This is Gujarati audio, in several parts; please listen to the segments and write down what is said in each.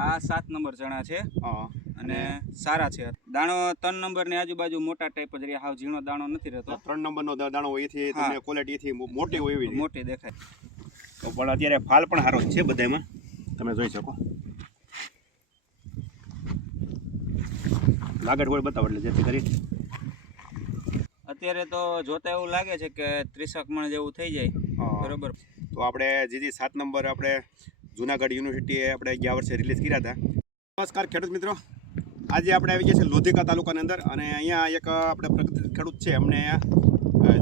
આ 7 નંબર ચણા છે અને સારા છે. દાણો 3 નંબરની આજુબાજુ મોટા ટાઈપ જ રહે, હાવ ઝીણો દાણો નથી રહેતો. 3 નંબરનો દાણો હોય એથી તમને ક્વોલિટી એથી મોટી હોય એવી મોટી દેખાય. તો પણ અત્યારે ફાલ પણ સારો છે બધામાં, તમે જોઈ શકો. લાગડ કોઈ બતાવો એટલે જેથી કરી અત્યારે તો જોતા એવું લાગે છે કે 30 મણ જેવું થઈ જાય. બરોબર. તો આપણે જે 7 નંબર આપણે જુનાગઢ યુનિવર્સિટીએ આપણે ગયા વર્ષે રિલીઝ કર્યા હતા. નમસ્કાર ખેડૂત મિત્રો, આજે આપણે આવી ગયા છે લોધિકા તાલુકાની અંદર અને અહીંયા એક આપણે ખેડૂત છે, અમને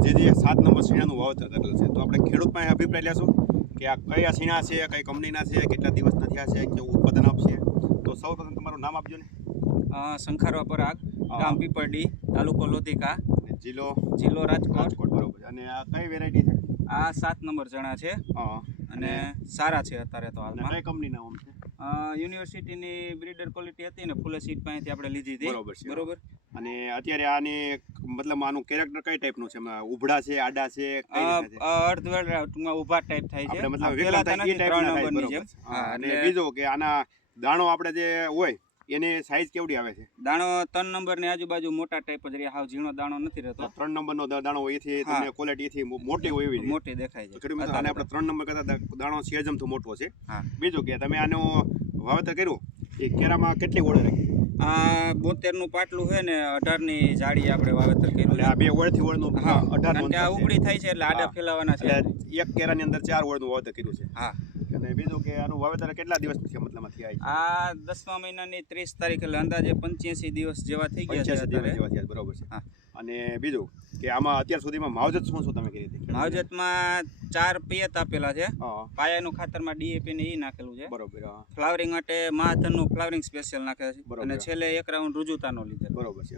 જે 7 નંબર સીણાનું વાવેતર કરેલું છે. તો આપણે ખેડૂત પાસે અભિપ્રાય લેશું કે આ કયા સીણા છે, કઈ કંપનીના છે, કેટલા દિવસના થયા છે, કેવું ઉત્પાદન આપશે. તો સૌપ્રથમ તમારું નામ આપજો ને. શંખારવા પરાગ, ગામ પીપરડી, તાલુકો લોધિકા, જિલ્લો રાજકોટ. બરોબર. અને આ કઈ વેરાયટી છે? આ 7 નંબર ચણા છે અને સારા છે અત્યારે તો હાલમાં. કઈ કંપનીના ઓમ છે? યુનિવર્સિટીની બ્રીડર ક્વોલિટી હતી ને, ફૂલે સીટ પાસેથી આપણે લીધી હતી. બરોબર. અને અત્યારે આની મતલબ આનું કેરેક્ટર કઈ ટાઈપનું છે? ઉભડા છે, આડા છે, અર્ધવેળ ટૂંકમાં ઉભા ટાઈપ થાય છે. અને બીજું કે આના દાણો આપણે જે હોય એની સાઈઝ કેવડી આવે છે? દાણો 3 નંબરની આજુબાજુ મોટા ટાઈપ જ રહે, હાવ ઝીણો દાણો નથી રહેતો. 3 નંબરનો દાણો હોય એથી તમને ક્વોલિટી એથી મોટી હોય એવી મોટી દેખાય છે. ખેડૂત મિત્રો, આને આપણે 3 નંબર કરતા દાણો સેજમથી મોટો છે. બીજું કે તમે આનું વાવેતર કર્યું એ કેરામાં કેટલી ઓળ રાખી? આ 72 નું પાટલું છે ને 18 ની જાડી આપણે વાવેતર કર્યું. એટલે આ બે ઓળથી ઓળનું 18 નું આ ઉગડી થાય છે એટલે આડા ફેલાવાના છે. એક કેરાની અંદર 4 ઓળનું વાવેતર કર્યું છે. હા. અને બીજું કે આનું વાવેતર કેટલા દિવસ પછી મતલબમાં થયા છે? આ 10મા મહિનાની 30 તારીખ એટલે અંદાજે 85 દિવસ જેવા થઈ ગયા છે અત્યારે. બરોબર છે. હા. અને બીજું કે આમાં અત્યાર સુધીમાં માવજત શું તમે કરી હતી? માવજતમાં 4 પિયત આપેલા છે. પાયાનું ખાતરમાં ડીએપી ને ઈ નાખેલું છે. બરોબર. ફ્લાવરિંગ માટે મહાધનનું ફ્લાવરિંગ સ્પેશિયલ નાખેલું છે અને છેલ્લે એક રાઉન્ડ રુજુતાનો લીધેલો. બરોબર છે.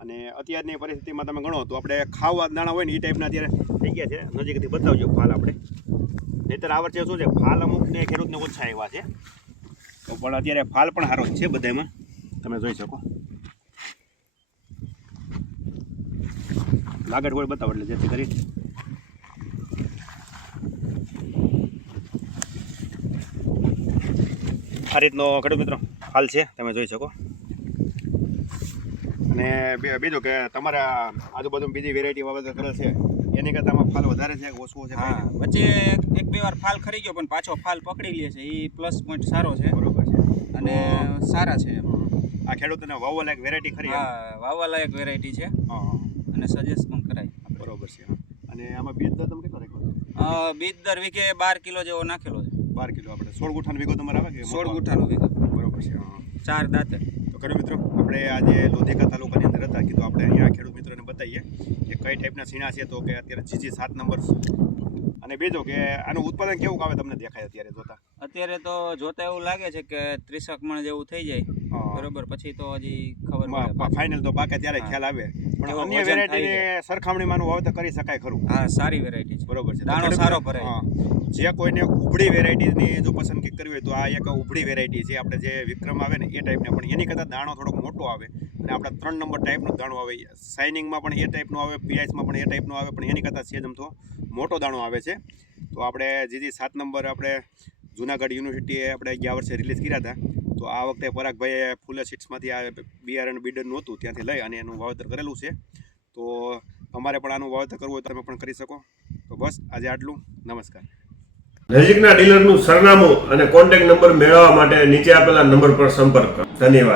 અને અત્યારની પરિસ્થિતિમાં તમે ગણો તો આપણે ખાવા દાણા હોય ને એ ટાઈપના અત્યારે થઈ ગયા છે. નજીકથી બતાવજો ફાલ આપણે, નહીતર આ વર્ષે શું છે ફાલ અમુકને ખેડૂતને ઓછા આવ્યા છે. તો પણ અત્યારે ફાલ પણ સારો જ છે બધામાં, તમે જોઈ શકો. લાગડ કોઈ બતાવો એટલે જેથી કરી આ રીતનો ખેડૂત મિત્રો ફાલ છે, તમે જોઈ શકો. અને બીજું કે તમારા આજુબાજુ બીજી વેરાયટી વાવેતર કરે છે એની કરતાં આમાં ફાલ વધારે છે કે ઓછું છે? વચ્ચે 1-2 વાર ફાલ ખરી ગયો પણ પાછો ફાલ પકડી લે છે, એ પ્લસ પોઈન્ટ સારો છે. બરોબર છે. અને સારા છે. આ ખેડૂતોને વાવવા લાયક વેરાયટી ખરી? હા, વાવવા લાયક વેરાયટી છે અને સજેસ્ટ પણ કરાય. બરોબર છે. અને આમાં બીજ દર તમે કેટલો રાખ્યો? બીજ દર વીઘે 12 કિલો જેવો નાખેલો છે. 12 કિલો. આપણે 16 ગુઠાનો વીઘો તમારે આવે કે? 16 ગુઠાનો વીઘો. બરોબર છે. 4 દાંતે. તો ખેડૂત મિત્રો, આપણે આજે લોધિકા તાલુકાની અંદર હતા, કીધું આપણે અહીંયા ખેડૂત મિત્રોને બતાવીએ કે કઈ ટાઈપના સીણા છે. તો કે અત્યારે જીજી 7 નંબર. અને બીજું કે આનું ઉત્પાદન કેવું આવે તમને દેખાય અત્યારે જોતા? અત્યારે તો જોતા એવું લાગે છે કે 30 મણ જેવું થઈ જાય. બરોબર. પછી તો હજી ખબર ફાઇનલ તો પાકે ત્યારે ખ્યાલ આવે. પણ અન્ય વેરાયટીની સરખામણીમાં વાવેતર કરી શકાય ખરું? હા, સારી વેરાયટી છે. બરોબર છે. દાણો સારો ભરે. જે કોઈને ઉભડી વેરાયટીની જો પસંદગી કરવી હોય તો આ એક ઉભડી વેરાયટી છે. આપણે જે વિક્રમ આવે ને એ ટાઈપના, પણ એની કરતાં દાણો થોડોક મોટો આવે અને આપણા 3 નંબર ટાઈપનો દાણો આવે. શાઇનિંગમાં પણ એ ટાઈપનો આવે, પીઆઈસમાં પણ એ ટાઈપનો આવે, પણ એની કરતાં સેજમથો મોટો દાણો આવે છે. તો આપણે જે 7 નંબર આપણે જુનાગઢ યુનિવર્સિટીએ આપણે ગયા વર્ષે રિલીઝ કર્યા હતા. તો આ વખતે પરાગભાઈએ ફૂલે સીટ્સમાંથી આ બિયારણ બીડરનું હતું ત્યાંથી લઈ અને એનું વાવેતર કરેલું છે. તો તમારે પણ આનું વાવેતર કરવું હોય તો તમે પણ કરી શકો. તો બસ આજે આટલું. નમસ્કાર. નજીકના ડીલરનું સરનામું અને કોન્ટેક્ટ નંબર મેળવવા માટે નીચે આપેલા નંબર પર સંપર્ક કરો. ધન્યવાદ.